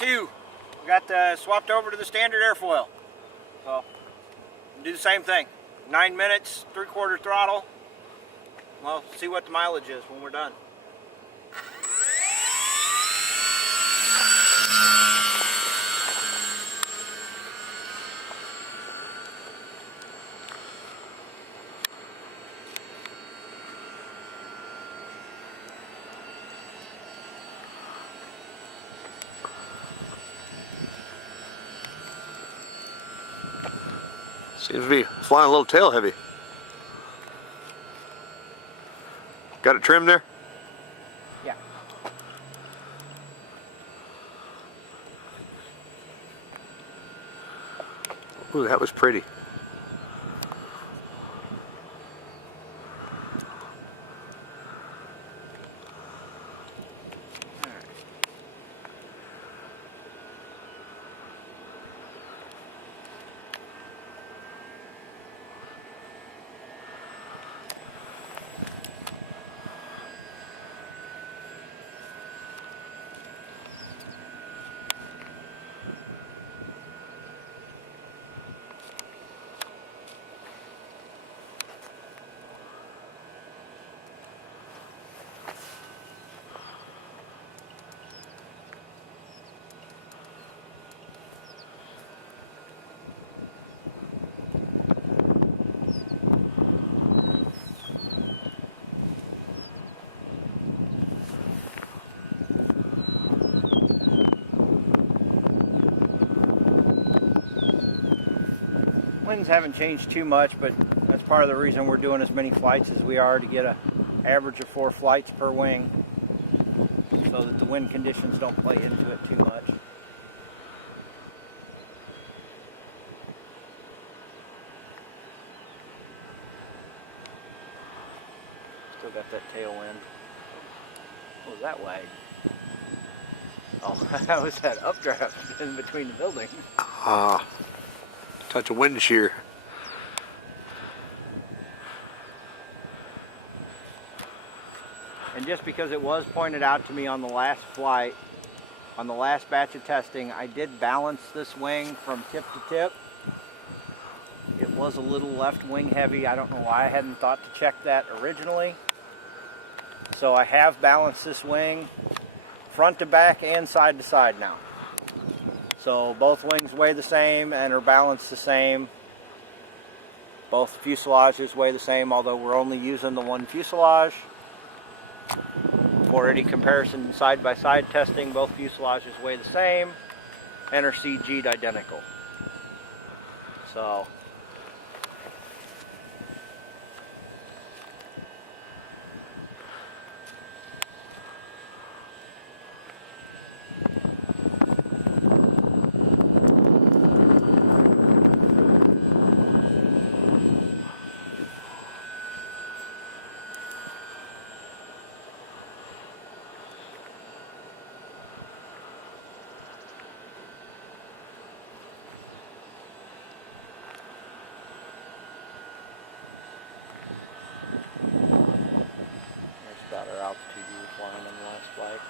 2. We got swapped over to the standard airfoil. So do the same thing. 9 minutes, 3/4 throttle. Well, see what the mileage is when we're done. Seems to be flying a little tail heavy. Got it trimmed there? Yeah. Ooh, that was pretty. Winds haven't changed too much, but that's part of the reason we're doing as many flights as we are, to get an average of 4 flights per wing, so that the wind conditions don't play into it too much. Still got that tailwind. What was that wag? Oh, that was that updraft in between the buildings. Touch of wind shear. And just because it was pointed out to me on the last flight, on the last batch of testing, I did balance this wing from tip to tip. It was a little left wing heavy. I don't know why I hadn't thought to check that originally. So I have balanced this wing front to back and side to side now. So both wings weigh the same and are balanced the same. Both fuselages weigh the same, although we're only using the one fuselage. For any comparison side-by-side testing, both fuselages weigh the same and are CG'd identical. So our altitude we were flying on the last flight.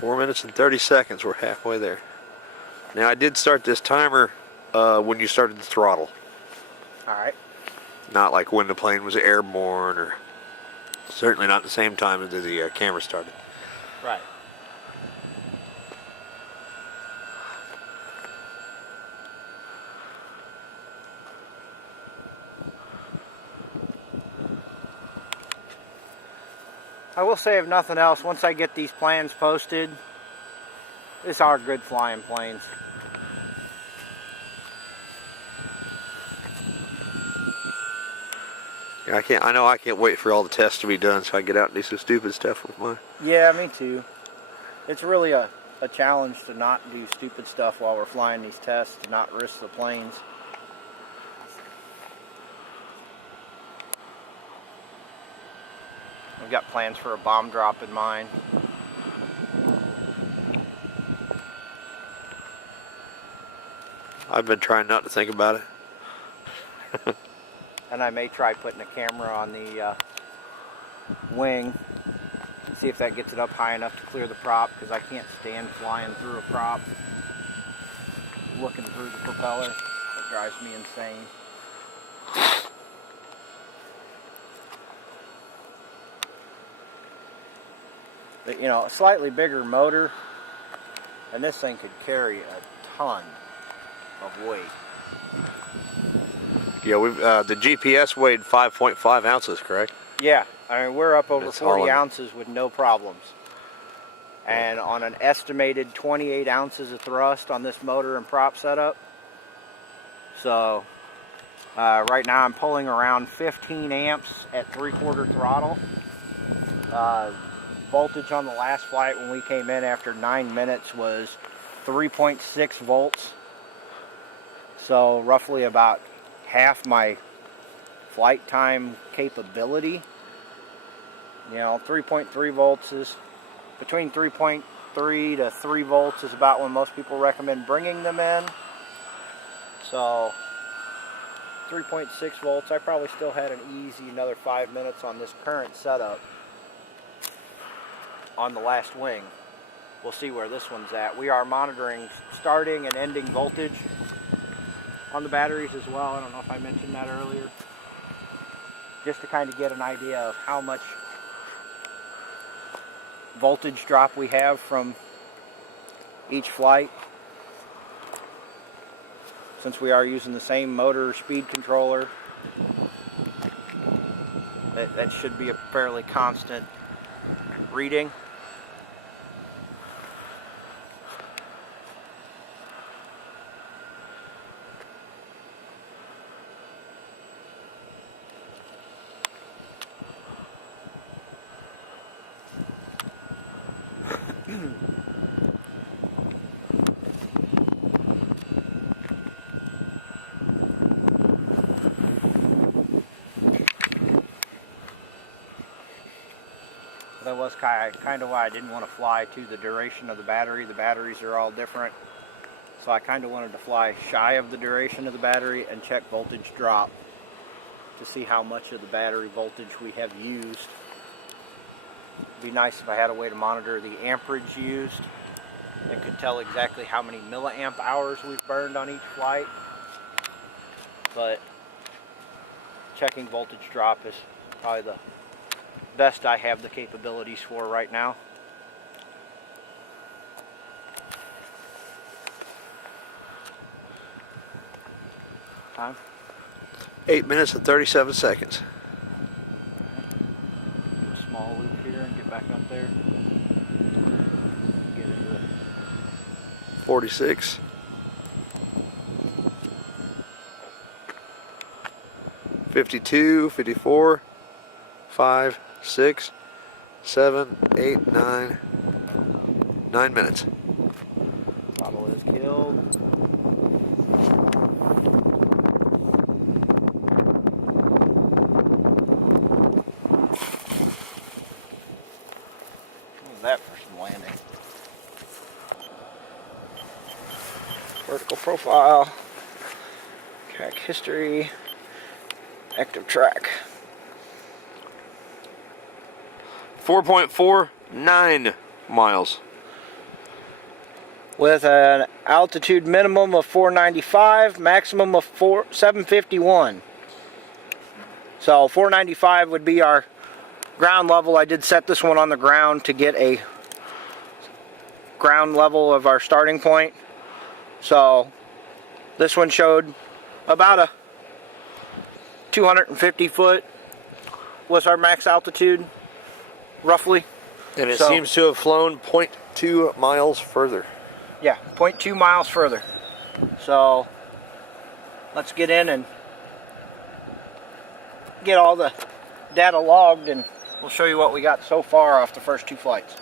Four minutes and 30 seconds. We're halfway there. Now I did start this timer when you started the throttle. Alright. Not like when the plane was airborne, or certainly not the same time as the camera started. Right. I will say, if nothing else, once I get these plans posted, these are good flying planes. Yeah, I know I can't wait for all the tests to be done so I can get out and do some stupid stuff with mine. Yeah, me too. It's really a challenge to not do stupid stuff while we're flying these tests, to not risk the planes. I've got plans for a bomb drop in mind. I've been trying not to think about it. And I may try putting a camera on the wing, see if that gets it up high enough to clear the prop, because I can't stand flying through a prop, looking through the propeller. It drives me insane. But, you know, a slightly bigger motor, and this thing could carry a ton of weight. Yeah, the GPS weighed 5.5 ounces, correct? Yeah, I mean, we're up over That's 40 hauling. ounces with no problems. And on an estimated 28 ounces of thrust on this motor and prop setup. So, right now I'm pulling around 15 amps at 3/4 throttle. Voltage on the last flight when we came in after 9 minutes was 3.6 volts. So roughly about half my flight time capability. You know, 3.3 volts is, between 3.3 to 3 volts is about when most people recommend bringing them in. So 3.6 volts, I probably still had an easy another 5 minutes on this current setup on the last wing. We'll see where this one's at. We are monitoring starting and ending voltage on the batteries as well. I don't know if I mentioned that earlier. Just to kind of get an idea of how much voltage drop we have from each flight. Since we are using the same motor speed controller, that should be a fairly constant reading. That was kind of why I didn't want to fly to the duration of the battery. The batteries are all different. So I kind of wanted to fly shy of the duration of the battery and check voltage drop to see how much of the battery voltage we have used. It'd be nice if I had a way to monitor the amperage used and could tell exactly how many milliamp hours we've burned on each flight. But checking voltage drop is probably the best I have the capabilities for right now. Time? 8 minutes and 37 seconds. Do a small loop here and get back up there. Get into it. 46. 52, 54, 5, 6, 7, 8, 9. 9 minutes. Throttle is killed. What was that for some landing? Vertical profile. Track history. Active track. 4.49 miles. With an altitude minimum of 495, maximum of 751. So 495 would be our ground level. I did set this one on the ground to get a ground level of our starting point. So this one showed about a 250 foot was our max altitude. roughly. And it So- seems to have flown 0.2 miles further. Yeah, 0.2 miles further. So let's get in and get all the data logged, and we'll show you what we got so far off the first 2 flights.